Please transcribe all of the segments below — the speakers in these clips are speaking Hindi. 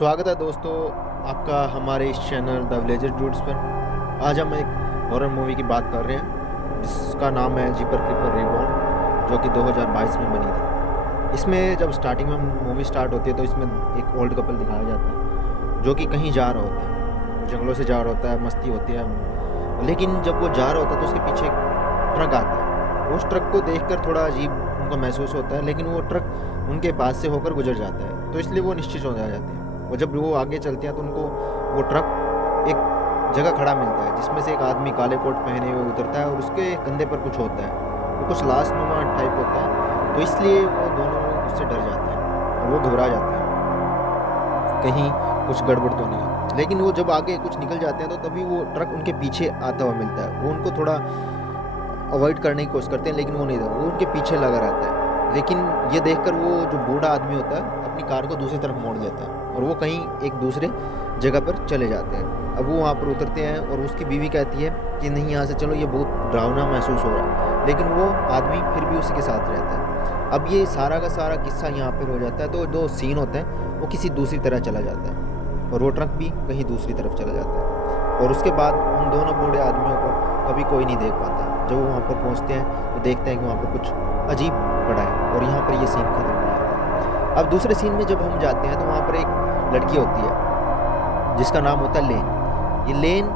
स्वागत है दोस्तों आपका हमारे इस चैनल द विलेजर डूड्स पर। आज हम एक हॉरर मूवी की बात कर रहे हैं जिसका नाम है जीपर क्रीपर रिबॉर्न, जो कि 2022 में बनी थी। इसमें जब स्टार्टिंग में मूवी स्टार्ट होती है तो इसमें एक ओल्ड कपल दिखाया जाता है जो कि कहीं जा रहा होता है, जंगलों से जा रहा होता है, मस्ती होती है। लेकिन जब वो जा रहा होता है तो उसके पीछे एक ट्रक आता है। उस ट्रक को देखकर थोड़ा अजीब उनको महसूस होता है, लेकिन वो ट्रक उनके पास से होकर गुजर जाता है, तो इसलिए वो निश्चित हो जाते हैं। और जब वो आगे चलते हैं तो उनको वो ट्रक एक जगह खड़ा मिलता है जिसमें से एक आदमी काले कोट पहने हुए उतरता है और उसके कंधे पर कुछ होता है, वो कुछ लाश नुमा टाइप होता है। तो इसलिए वो दोनों लोग उससे डर जाते हैं और वो घबरा जाते हैं कहीं कुछ गड़बड़ तो नहीं है। लेकिन वो जब आगे कुछ निकल जाते हैं तो तभी वो ट्रक उनके पीछे आता हुआ मिलता है। वो उनको थोड़ा अवॉइड करने की कोशिश करते हैं, लेकिन वो नहीं था, वो उनके पीछे लगा रहता है। लेकिन ये देखकर वो जो बूढ़ा आदमी होता है अपनी कार को दूसरी तरफ मोड़ देता है और वो कहीं एक दूसरे जगह पर चले जाते हैं। अब वो वहाँ पर उतरते हैं और उसकी बीवी कहती है कि नहीं, यहाँ से चलो, ये बहुत डरावना महसूस हो रहा है। लेकिन वो आदमी फिर भी उसी के साथ रहता है। अब ये सारा का सारा किस्सा यहाँ पर हो जाता है, तो जो सीन होता है वो किसी दूसरी तरह चला जाता है और वो ट्रक भी कहीं दूसरी तरफ चला जाता है। और उसके बाद उन दोनों बूढ़े आदमियों को कभी कोई नहीं देख पाता। जब वो वहाँ पर पहुँचते हैं तो देखते हैं कि वहाँ पर कुछ अजीब पड़ा है और यहाँ पर ये सीन खत्म हो जाता है। अब दूसरे सीन में जब हम जाते हैं तो वहाँ पर एक लड़की होती है जिसका नाम होता है लेन। ये लेन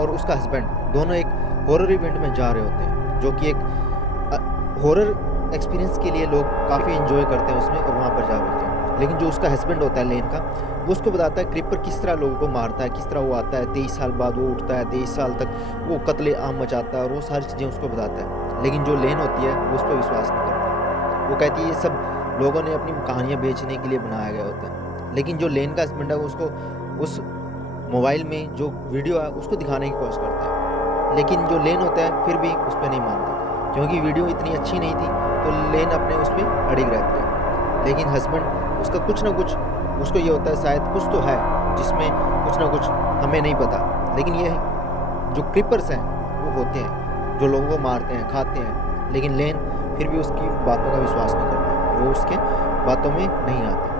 और उसका हस्बैंड दोनों एक हॉरर इवेंट में जा रहे होते हैं, जो कि एक हॉरर एक्सपीरियंस के लिए लोग काफ़ी एंजॉय करते हैं उसमें, और वहाँ पर जा रहे होते हैं। लेकिन जो उसका हस्बैंड होता है लेन का, वो उसको बताता है क्रीपर किस तरह लोगों को मारता है, किस तरह वो आता है, 23 साल बाद वो उठता है, 23 साल तक वो कत्ले आम मचाता है और वो सारी चीज़ें उसको बताता है। लेकिन जो लेन होती है वो उस पर विश्वास नहीं करती। वो कहती है ये सब लोगों ने अपनी कहानियाँ बेचने के लिए बनाया गया होता है। लेकिन जो लेन का हस्बैंड है वो उसको उस मोबाइल में जो वीडियो है उसको दिखाने की कोशिश करता है। लेकिन जो लेन होता है फिर भी उस पर नहीं मानता, क्योंकि वीडियो इतनी अच्छी नहीं थी, तो लेन अपने उस पर अड़िग रहती है। लेकिन हस्बैंड उसका कुछ ना कुछ, उसको ये होता है शायद कुछ तो है जिसमें कुछ ना कुछ हमें नहीं पता। लेकिन ये जो क्रीपर्स हैं वो होते हैं जो लोगों को मारते हैं, खाते हैं। लेकिन लेन फिर भी उसकी बातों का विश्वास नहीं करता, वो उसके बातों में नहीं आते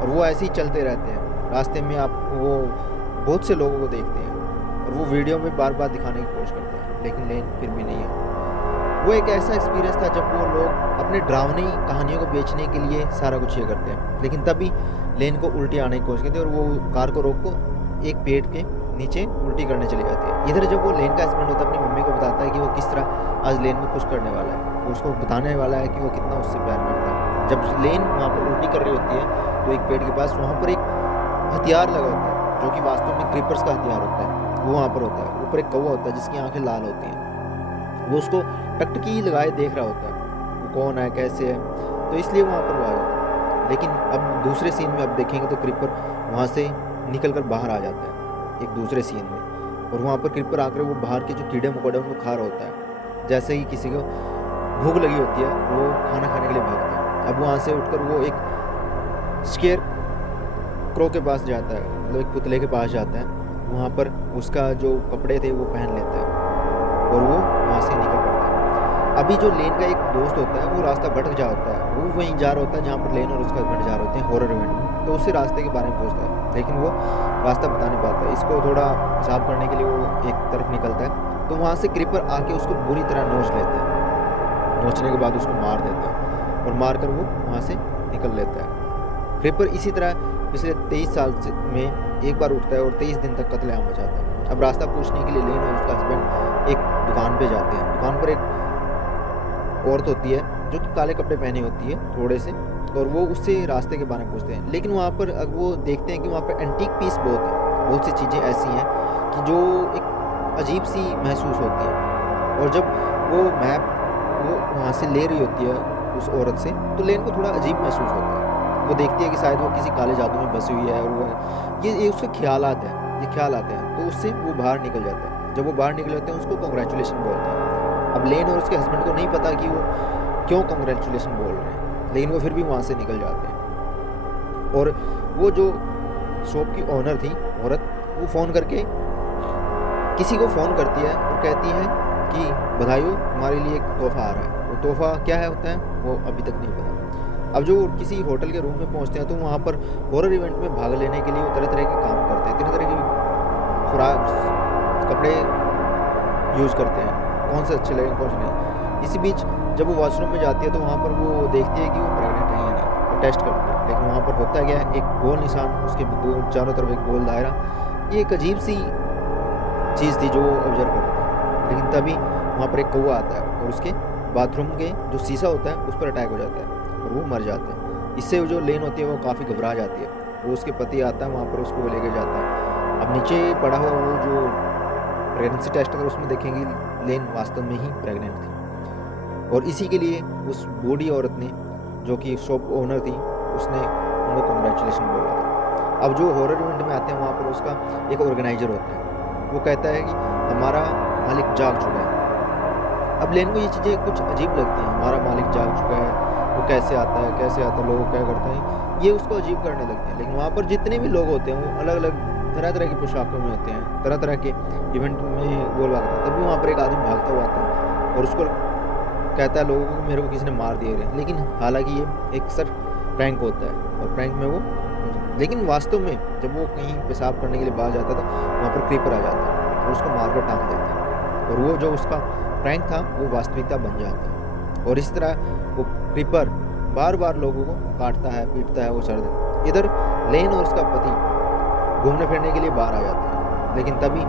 और वो ऐसे ही चलते रहते हैं। रास्ते में आप वो बहुत से लोगों को देखते हैं और वो वीडियो में बार बार दिखाने की कोशिश करते हैं, लेकिन लेन फिर भी नहीं है। वो एक ऐसा एक्सपीरियंस था जब वो लोग अपने डरावनी कहानियों को बेचने के लिए सारा कुछ ये करते हैं, लेकिन तभी लेन को उल्टी आने की कोशिश करते हैं और वो कार को रोक को एक पेड़ के नीचे उल्टी करने चली जाती है। इधर जब वो लेन का हस्बैंड होता है अपनी मम्मी को बताता है कि वो किस तरह आज लेन को खुश करने वाला है, वो उसको बताने वाला है कि वो कितना उससे प्यार करता है। जब लेन वहाँ पर उल्टी कर रही होती है तो एक पेड़ के पास वहाँ पर एक हथियार लगा होता है जो कि वास्तव में क्रीपर्स का हथियार होता है, वो वहाँ पर होता है। ऊपर एक कौवा होता है जिसकी आंखें लाल होती हैं, वो उसको टकटकी लगाए देख रहा होता है वो कौन है, कैसे है, तो इसलिए वहाँ पर वो आ जाता है। लेकिन अब दूसरे सीन में अब देखेंगे तो क्रीपर वहाँ से निकल कर बाहर आ जाता है एक दूसरे सीन में, और वहाँ पर क्रीपर आकर वो बाहर के जो कीड़े मकोड़े उनको खा रहा होता है। जैसे ही किसी को भूख लगी होती है वो खाना खाने के लिए भागता है। अब वहाँ से उठकर वो एक स्केयर क्रो के पास जाता है, मतलब एक पुतले के पास जाता है। वहाँ पर उसका जो कपड़े थे वो पहन लेता है और वो वहाँ से निकल पड़ता है। अभी जो लेन का एक दोस्त होता है वो रास्ता भटक जा होता है, वो वहीं जा रहा होता है जहाँ पर लेन और उसका हस्बैंड जा रहे होते हैं हॉरर इवेंट में, तो उसी रास्ते के बारे में पूछता है, लेकिन वो रास्ता बता नहीं पाता। इसको थोड़ा साफ करने के लिए वो एक तरफ निकलता है, तो वहाँ से क्रीपर आके उसको बुरी तरह नोच लेता है। नोचने के बाद उसको मार देता है और मार कर वो वहाँ से निकल लेता है। क्रीपर इसी तरह पिछले 23 साल में एक बार उठता है और 23 दिन तक कत्लेआम मचाता है। अब रास्ता पूछने के लिए लेन और उसका हस्बैंड एक दुकान पे जाते हैं। दुकान पर एक औरत होती है जो कि काले कपड़े पहनी होती है थोड़े से, और वो उससे रास्ते के बारे में पूछते हैं। लेकिन वहाँ पर वो देखते हैं कि वहाँ पर एंटीक पीस बहुत है, बहुत सी चीज़ें ऐसी हैं कि जो एक अजीब सी महसूस होती है। और जब वो मैप वो वहाँ से ले रही होती है उस औरत से, तो लेन को थोड़ा अजीब महसूस होता है। वो देखती है कि शायद वो किसी काले जादू में बसी हुई है और वो ये उसके ख्याल आते हैं, तो उससे वो बाहर निकल जाता है। जब वो बाहर निकल जाते हैं उसको कॉन्ग्रेचुलेशन बोलते हैं। अब लेन और उसके हस्बैंड को नहीं पता कि वो क्यों कॉन्ग्रेचुलेशन बोल रहे हैं, लेकिन वो फिर भी वहाँ से निकल जाते हैं। और वो जो शॉप की ओनर थी औरत, वो फ़ोन करके किसी को फ़ोन करती है और कहती है कि बधाई हो, तुम्हारे लिए एक तोहफ़ा आ रहा है। वो तोहफ़ा क्या है होता है वो अभी तक नहीं पता। अब जो किसी होटल के रूम में पहुंचते हैं तो वहाँ पर हॉरर इवेंट में भाग लेने के लिए वो तरह तरह के काम करते हैं, तरह तरह की खुराक कपड़े यूज़ करते हैं, कौन से अच्छे लगे कौन से नहीं। इसी बीच जब वो वॉशरूम में जाती है तो वहाँ पर वो देखती है कि वो प्रेग्नेंट है या नहीं, वो टेस्ट करती है। लेकिन वहाँ पर होता क्या है, एक गोल निशान, उसके चारों तरफ एक गोल दायरा। ये एक अजीब सी चीज़ थी जो वो ऑब्जर्व कर रहे थे। लेकिन तभी वहाँ पर एक कौवा आता है और उसके बाथरूम के जो शीशा होता है उस पर अटैक हो जाता है और वो मर जाता है। इससे जो लेन होती है वो काफ़ी घबरा जाती है। वो उसके पति आता है वहाँ पर, उसको लेके जाता है। अब नीचे पड़ा हुआ वो जो प्रेगनेंसी टेस्ट है उसमें देखेंगे लेन वास्तव में ही प्रेग्नेंट थी। और इसी के लिए उस बूढ़ी औरत ने, जो कि शॉप ओनर थी, उसने उनको कॉन्ग्रेचुलेशन बोला था। अब जो हॉरर इवेंट में आते हैं वहाँ पर उसका एक ऑर्गेनाइजर होता है, वो कहता है कि हमारा मालिक जाग चुका है। अब लेन को ये चीज़ें कुछ अजीब लगती हैं, हमारा मालिक जाग चुका है, वो कैसे आता है, लोग क्या करते हैं, ये उसको अजीब करने लगते हैं। लेकिन वहाँ पर जितने भी लोग होते हैं वो अलग अलग तरह तरह की पोशाकों में होते हैं, तरह तरह के इवेंट में बोल रहा था। तभी वहाँ पर एक आदमी भागता हुआ आता है और उसको कहता है लोगों को मेरे को किसी ने मार दिया है। लेकिन हालांकि ये एक सर प्रैंक होता है और प्रैंक में वो, लेकिन वास्तव में जब वो कहीं पेशाब करने के लिए बाहर जाता था वहाँ पर क्रीपर आ जाता है और उसको मारकर टांग देता है और वो जो उसका प्रैंक था वो वास्तविकता बन जाता है। और इस तरह वो क्रीपर बार बार लोगों को काटता है, पीटता है वो सर्द। इधर लेन और उसका पति घूमने फिरने के लिए बाहर आ जाते हैं। लेकिन तभी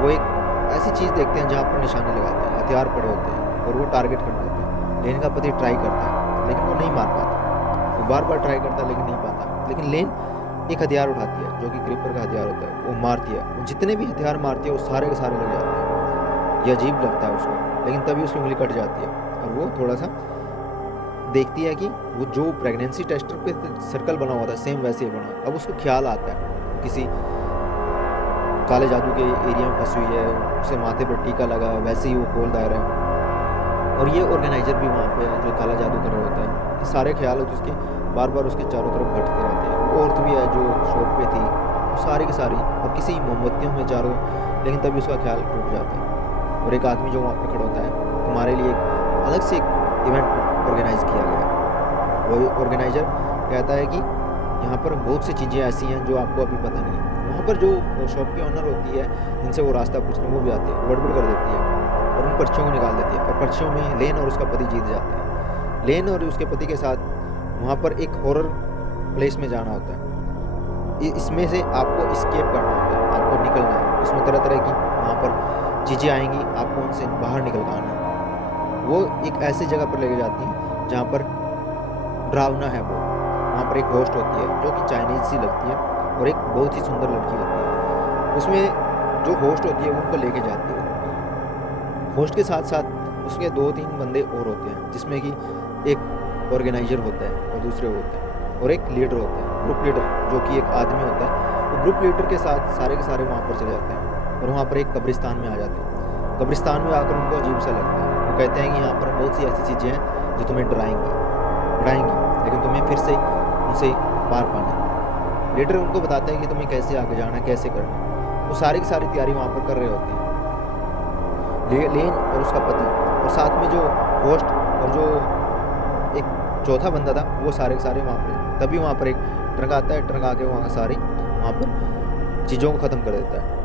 वो एक ऐसी चीज़ देखते हैं जहाँ पर निशाने लगाते हैं, हथियार पड़े होते हैं और वो टारगेट कर लेते हैं। लेन का पति ट्राई करता है लेकिन वो नहीं मार पाता, वो बार बार ट्राई करता है लेकिन नहीं पाता। लेकिन लेन एक हथियार उठाती है जो कि क्रीपर का हथियार होता है, वो मारती है। वो जितने भी हथियार मारती है वो सारे के सारे लग जाते हैं। ये अजीब लगता है उसको, लेकिन तभी उसकी उंगली कट जाती है और वो थोड़ा सा देखती है कि वो जो प्रेगनेंसी टेस्टर पे सर्कल बना हुआ था सेम वैसे ही बना। अब उसको ख्याल आता है किसी काले जादू के एरिया में फंसी हुई है, उसे माथे पर टीका लगा है, वैसे ही वो गोल दायरा है। और ये ऑर्गेनाइजर भी वहाँ पे है जो काला जादू कर रहा होता है। ये सारे ख्याल होते उसके बार बार उसके चारों तरफ भटकते रहते हैं। वो औरत भी है जो शॉप पे थी, वो सारी की सारी और किसी मोमबत्तियों में चारों, लेकिन तभी उसका ख्याल टूट जाता है। और एक आदमी जो वहाँ पर खड़ा होता है, हमारे लिए एक अलग से एक इवेंट ऑर्गेनाइज किया गया है। वो ऑर्गेनाइजर कहता है कि यहाँ पर बहुत सी चीज़ें ऐसी हैं जो आपको अभी पता नहीं है। वहाँ पर जो शॉप की ऑनर होती है जिनसे वो रास्ता पूछने, वो भी आती है, गड़बड़ कर देती है और उन पर्चियों को निकाल देती है। और पर्चियों में लेन और उसका पति जीत जाते हैं। लेन और उसके पति के साथ वहाँ पर एक हॉरर प्लेस में जाना होता है। इसमें से आपको स्केप करना होता है, आपको निकलना है। उसमें तरह तरह की वहाँ पर चीज़ें आएंगी, आपको उनसे बाहर निकल कर आना है। वो एक ऐसी जगह पर लेके जाती हैं जहाँ पर डरावना है। वो वहाँ पर एक होस्ट होती है जो कि चाइनीज सी लगती है और एक बहुत ही सुंदर लड़की होती है। उसमें जो होस्ट होती है वो उनको लेके जाती है। होस्ट के साथ साथ उसके 2-3 बंदे और होते हैं, जिसमें कि एक ऑर्गेनाइजर होता है और दूसरे होते हैं और एक लीडर होता है, ग्रुप लीडर, जो कि एक आदमी होता है। वो ग्रुप लीडर के साथ सारे के सारे वहाँ पर चले जाते हैं और वहाँ पर एक कब्रिस्तान में आ जाते हैं। कब्रिस्तान में आकर उनको अजीब सा लगता है। वो कहते हैं कि यहाँ पर बहुत सी ऐसी चीज़ें हैं जो तुम्हें डराएंगी, लेकिन तुम्हें फिर से उनसे पार पाना है। लीडर उनको बताते हैं कि तुम्हें कैसे आगे जाना है, कैसे करना है। वो सारी की सारी तैयारी वहाँ पर कर रहे होते हैं, लेन और उसका पति, और साथ में जो होस्ट और जो एक चौथा बंदा था वो सारे के सारे वहाँ पर। तभी वहाँ पर एक ट्रक आता है, ट्रक आके वहाँ सारी वहाँ पर चीज़ों को ख़त्म कर देता है।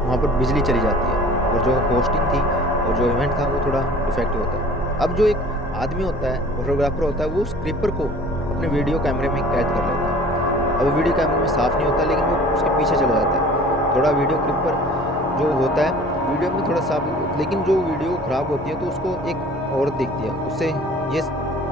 वहाँ पर बिजली चली जाती है और जो होस्टिंग थी और जो इवेंट था वो थोड़ा डिफेक्टिव होता है। अब जो एक आदमी होता है, फोटोग्राफर होता है, वो उस क्लिपर को अपने वीडियो कैमरे में कैद कर लेता है। अब वो वीडियो कैमरे में साफ़ नहीं होता, लेकिन वो उसके पीछे चला जाता है। थोड़ा वीडियो क्लिपर जो होता है वीडियो में थोड़ा साफ, लेकिन जो वीडियो ख़राब होती है तो उसको एक औरत देखती है, उससे ये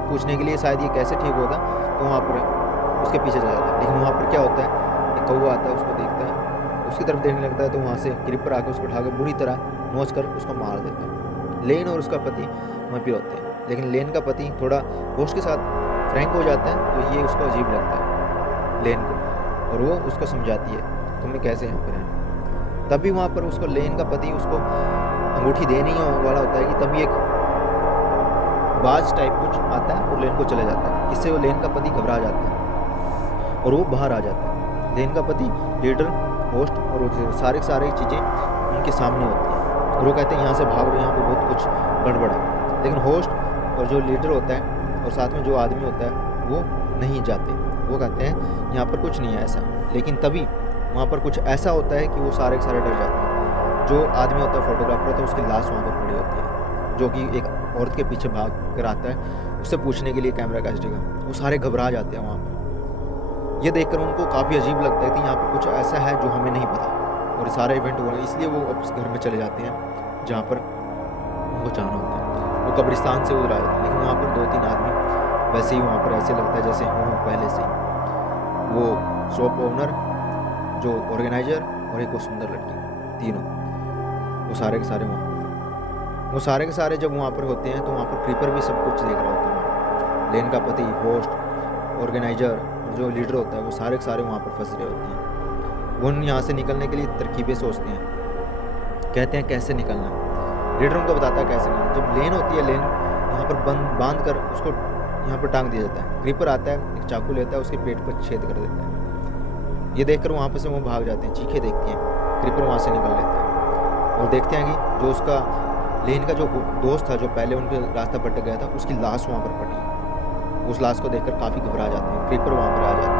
पूछने के लिए शायद ये कैसे ठीक होता, तो वहाँ पर उसके पीछे चला जाता है। लेकिन वहाँ पर क्या होता है, एक कौवा आता है, उसको देखता है, उसकी तरफ देखने लगता है, तो वहाँ से क्लिपर आकर उसको उठाकर बुरी तरह नोच कर उसको मार देता है। लेन और उसका पति वहीं पर होते हैं, लेकिन लेन का पति थोड़ा होस्ट के साथ फ्रैंक हो जाता है, तो ये उसको अजीब लगता है लेन को, और वो उसको समझाती है तुम्हें कैसे यहाँ पर है। तभी वहाँ पर उसको लेन का पति उसको अंगूठी देने ही वाला होता है कि तभी एक बाज टाइप कुछ आता है और लेन को चले जाता है। इससे वो लेन का पति घबरा जाता है और वो बाहर आ जाता है। लेन का पति, लीडर, होस्ट और सारे चीज़ें उनके सामने होती हैं और वो कहते हैं यहाँ से भागो, यहाँ पर बहुत कुछ गड़बड़ है। लेकिन होस्ट और जो लीडर होता है और साथ में जो आदमी होता है वो नहीं जाते। वो कहते हैं यहाँ पर कुछ नहीं है ऐसा, लेकिन तभी वहाँ पर कुछ ऐसा होता है कि वो सारे के सारे डर जाते हैं। जो आदमी होता है, फोटोग्राफर होता है, उसकी लाश वहाँ पर पड़ी होती है, जो कि एक औरत के पीछे भाग कर आता है उससे पूछने के लिए कैमरा कैच जगह। वो सारे घबरा जाते हैं वहाँ पर। ये देखकर उनको काफ़ी अजीब लगता है कि यहाँ पर कुछ ऐसा है जो हमें नहीं पता, और सारा इवेंट हो रहा है। इसलिए वो उस घर में चले जाते हैं जहाँ पर उनको जाना होता है। वो कब्रिस्तान से उधर आए थे, लेकिन वहाँ पर 2-3 आदमी वैसे ही वहाँ पर ऐसे लगता है जैसे हों पहले से ही। वो शॉप ओनर, जो ऑर्गेनाइजर और एक वो सुंदर लड़की, तीनों वो सारे के सारे जब वहाँ पर होते हैं तो वहाँ पर क्रीपर भी सब कुछ देख रहा होता है। लेन का पति, होस्ट, ऑर्गेनाइजर और जो लीडर होता है, वो सारे के सारे वहाँ पर फंस रहे होते हैं। वो यहाँ से निकलने के लिए तरकीबें सोचते हैं, कहते हैं कैसे निकलना। लीडर उनको बताता है कैसे निकलना। जब लेन होती है, लेन यहाँ पर बांध कर उसको यहाँ पर टांग दिया जाता है। क्रीपर आता है, एक चाकू लेता है, उसके पेट पर छेद कर देता है। ये देखकर वहाँ पर से वो भाग जाते हैं, चीखें देखती हैं। क्रीपर वहाँ से निकल लेता है और देखते हैं कि जो उसका लेन का जो दोस्त था, जो पहले उनके रास्ता भटक गया था, उसकी लाश वहाँ पर पड़ी है। उस लाश को देखकर काफ़ी घबरा जाते हैं। क्रीपर वहाँ पर आ जाता है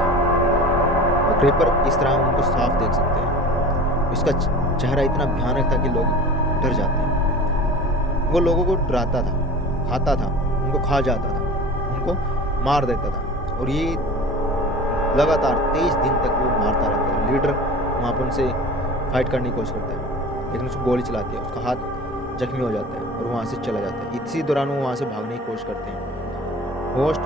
और क्रीपर इस तरह उनको साफ देख सकते हैं। इसका चेहरा इतना भयानक था कि लोग डर जाते हैं। वो लोगों को डराता था, खाता था, उनको खा जाता था, उनको मार देता था, और ये लगातार 23 दिन तक वो मारता रहता है। लीडर वहाँ पर उनसे फाइट करने की कोशिश करता है, लेकिन उसको गोली चलाती है, उसका हाथ जख्मी हो जाता है और वहाँ से चला जाता है। इसी दौरान वो वहाँ से भागने की कोशिश करते हैं। होस्ट,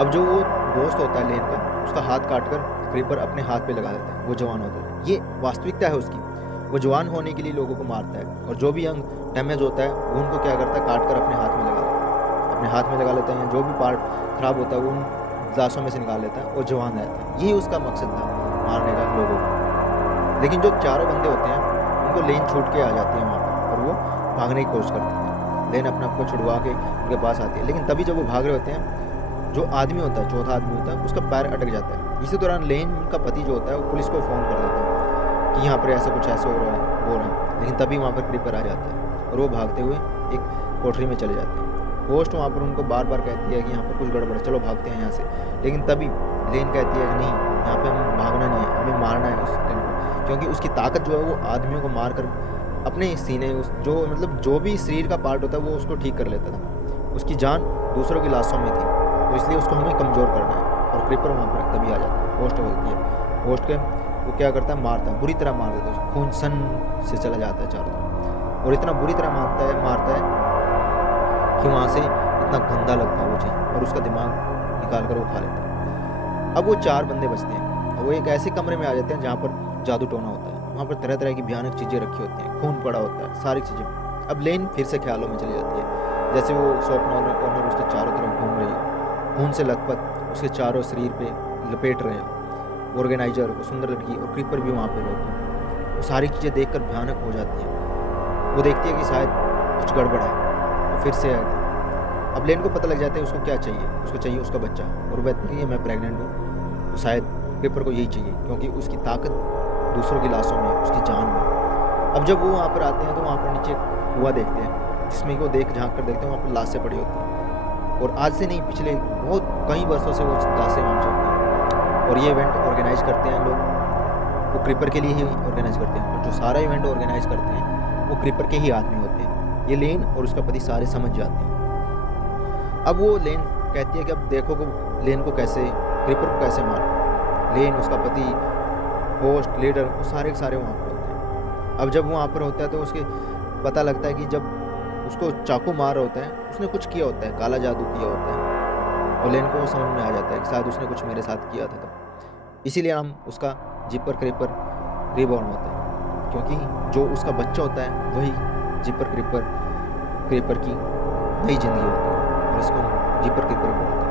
अब जो वो दोस्त होता है लेन का, उसका हाथ काटकर क्रीपर अपने हाथ पे लगा देता है। वो जवान होता है। ये वास्तविकता है उसकी। वो जवान होने के लिए लोगों को मारता है, और जो भी अंग डैमेज होता है वो उनको क्या करता है, काट कर अपने हाथ में लगा लेता है। अपने हाथ में लगा लेता है, जो भी पार्ट खराब होता है वो उन लाशों में से निकाल लेता है और जवान रहता है। यही उसका मकसद था, मारने का लोगों को। लेकिन जो चारों बंदे होते हैं उनको लेन छूट के आ जाती है वहाँ पर, और वो भागने की कोशिश करते हैं। लेन अपने आप को छुड़वा के उनके पास आती है, लेकिन तभी जब वो भाग रहे होते हैं, जो आदमी होता है, चौथा आदमी होता है, उसका पैर अटक जाता है। इसी दौरान लेन का पति जो होता है वो पुलिस को फ़ोन कर देता है कि यहाँ पर ऐसा कुछ ऐसा हो रहा है। लेकिन तभी वहाँ पर क्रीपर आ जाता है और वो भागते हुए एक कोठरी में चले जाते हैं। होस्ट वहाँ पर उनको बार बार कहती है कि यहाँ पर कुछ गड़बड़ है, चलो भागते हैं यहाँ से। लेकिन तभी लेन कहती है कि नहीं, यहाँ पे हमें भागना नहीं है, हमें मारना है उस लेन को, क्योंकि उसकी ताकत जो है वो आदमियों को मार कर अपने सीने, जो मतलब जो भी शरीर का पार्ट होता है वो उसको ठीक कर लेता था। उसकी जान दूसरों की लाशों में थी, तो इसलिए उसको हमें कमज़ोर करना है। और क्रीपर वहाँ पर तभी आ जाता है। होस्ट बोलती है, होस्ट के वो क्या करता है, मारता है, बुरी तरह मार देता है। खून सन से चला जाता है चारों तरफ, और इतना बुरी तरह मारता है कि वहाँ से इतना गंदा लगता है वो चीज़, और उसका दिमाग निकाल कर वो खा लेता है। अब वो 4 बंदे बचते हैं, और वो एक ऐसे कमरे में आ जाते हैं जहाँ पर जादू टोना होता है। वहाँ पर तरह तरह की भयानक चीज़ें रखी होती हैं, खून पड़ा होता है, सारी चीज़ें। अब लेन फिर से ख्यालों में चली जाती है, जैसे वो शॉप ओनर उसके चारों तरफ घूम रही है, खून से लथपथ उसके चारों शरीर पे लपेट रहे हैं। ऑर्गेनाइजर, वो सुंदर लड़की और क्रीपर भी वहाँ पे होते हैं। वो सारी चीज़ें देखकर भयानक हो जाती हैं। वो देखती है कि शायद कुछ गड़बड़ है, तो फिर से आती है। अब लेन को पता लग जाता है उसको क्या चाहिए। उसको चाहिए उसका बच्चा, और वो कहती है मैं प्रेग्नेंट हूँ। तो शायद क्रीपर को यही चाहिए, क्योंकि उसकी ताकत दूसरों की लाशों में, उसकी जान में। अब जब वो वहाँ पर आते हैं तो वहाँ पर नीचे कुआं देखते हैं, जिसमें वो झाँक कर देखते हैं, वहाँ पर लाशें पड़ी होती हैं। और आज से नहीं, पिछले बहुत कई वर्षों से वो लाशें वहाँ चलती हैं। और ये इवेंट ऑर्गेनाइज करते हैं लोग, वो क्रीपर के लिए ही ऑर्गेनाइज करते हैं। और जो सारा इवेंट ऑर्गेनाइज करते हैं वो क्रीपर के ही आदमी होते हैं। ये लेन और उसका पति सारे समझ जाते हैं। अब वो लेन कहती है कि अब देखो को लेन को कैसे, क्रीपर को कैसे मार। लेन, उसका पति, होस्ट, लीडर, वो सारे के सारे वहाँ पर होते हैं। अब जब वहाँ पर होता है तो उसके पता लगता है कि जब उसको चाकू मार होता है, उसने कुछ किया होता है, काला जादू किया होता है। और लेन को समझ में आ जाता है कि शायद उसने कुछ मेरे साथ किया था तब। इसीलिए हम उसका जिपर क्रीपर रिबॉर्न होता है, क्योंकि जो उसका बच्चा होता है वही जिपर क्रीपर की नई जिंदगी होती है, और इसको हम जिपर क्रीपर बोलते हैं,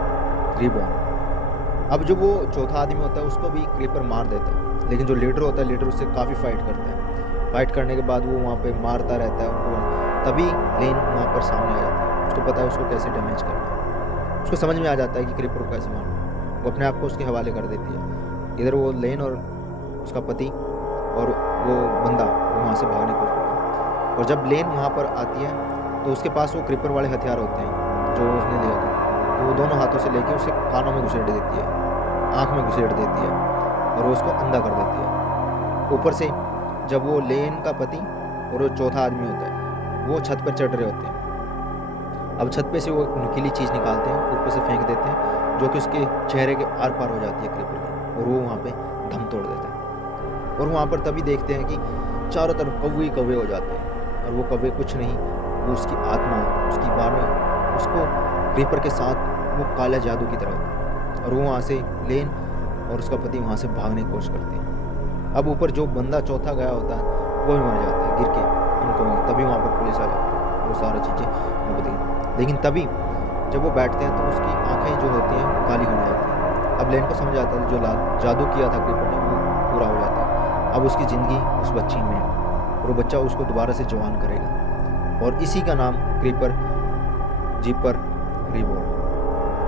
रिबॉर्न। अब जो वो चौथा आदमी होता है उसको भी क्रीपर मार देता है, लेकिन जो लीडर होता है, लीडर उससे काफ़ी फाइट करता है। फाइट करने के बाद वो वहाँ पे मारता रहता है उनको। तभी लेन वहाँ पर सामने आ जाता है। उसको पता है उसको कैसे डैमेज करना है। उसको समझ में आ जाता है कि क्रीपर को कैसे मारना है। वो अपने आप को उसके हवाले कर देती है। इधर वो लेन और उसका पति और वो बंदा वो वहाँ से भागने की कोशिश करता है। और जब लेन वहाँ पर आती है तो उसके पास वो क्रीपर वाले हथियार होते हैं जो उसने लिया था। तो वो दोनों हाथों से लेके उसे कानों में घुसेड़ देती है, आँख में घुसेड़ देती है और वो उसको अंधा कर देती है। ऊपर से जब वो लेन का पति और वो चौथा आदमी होता है, वो छत पर चढ़ रहे होते हैं। अब छत पे से वो एक नुकीली चीज़ निकालते हैं, ऊपर से फेंक देते हैं, जो कि उसके चेहरे के आर पार हो जाती है क्रीपर की, और वो वहाँ पे दम तोड़ देता है। और वहाँ पर तभी देखते हैं कि चारों तरफ कौवे ही कौवे हो जाते हैं, और वो कौवे कुछ नहीं, वो उसकी आत्मा, उसकी वाणी, उसको क्रीपर के साथ वो काला जादू की तरह होता है, और वो वहाँ से लेन और उसका पति वहाँ से भागने की कोशिश करते हैं। अब ऊपर जो बंदा चौथा गया होता है वो भी मर जाता है गिर के उनको, तभी वहाँ पर पुलिस आ जाती है, वो सारी चीज़ें वो बताई। लेकिन तभी जब वो बैठते हैं तो उसकी आंखें जो होती हैं काली होने जाती हैं। अब लेन को समझ आता है जो जादू किया था क्रीपर ने वो पूरा हो जाता है। अब उसकी ज़िंदगी उस बच्ची में है, और वो बच्चा उसको दोबारा से जवान करेगा, और इसी का नाम क्रीपर जीपर रीबॉर्न,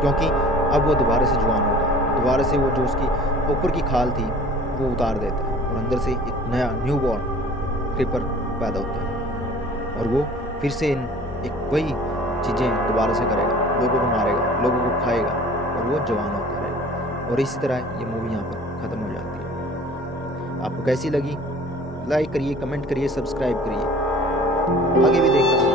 क्योंकि अब वो दोबारा से जवान होगा, दोबारा से वो जो उसकी ऊपर की खाल थी वो उतार देता है, और अंदर से एक नया न्यूबॉर्न क्रीपर पैदा होता है, और वो फिर से एक वही चीज़ें दोबारा से करेगा, लोगों को मारेगा, लोगों को खाएगा, और वो जवान होता रहेगा। और इसी तरह ये मूवी यहाँ पर ख़त्म हो जाती है। आपको कैसी लगी? लाइक करिए, कमेंट करिए, सब्सक्राइब करिए, आगे भी देखना।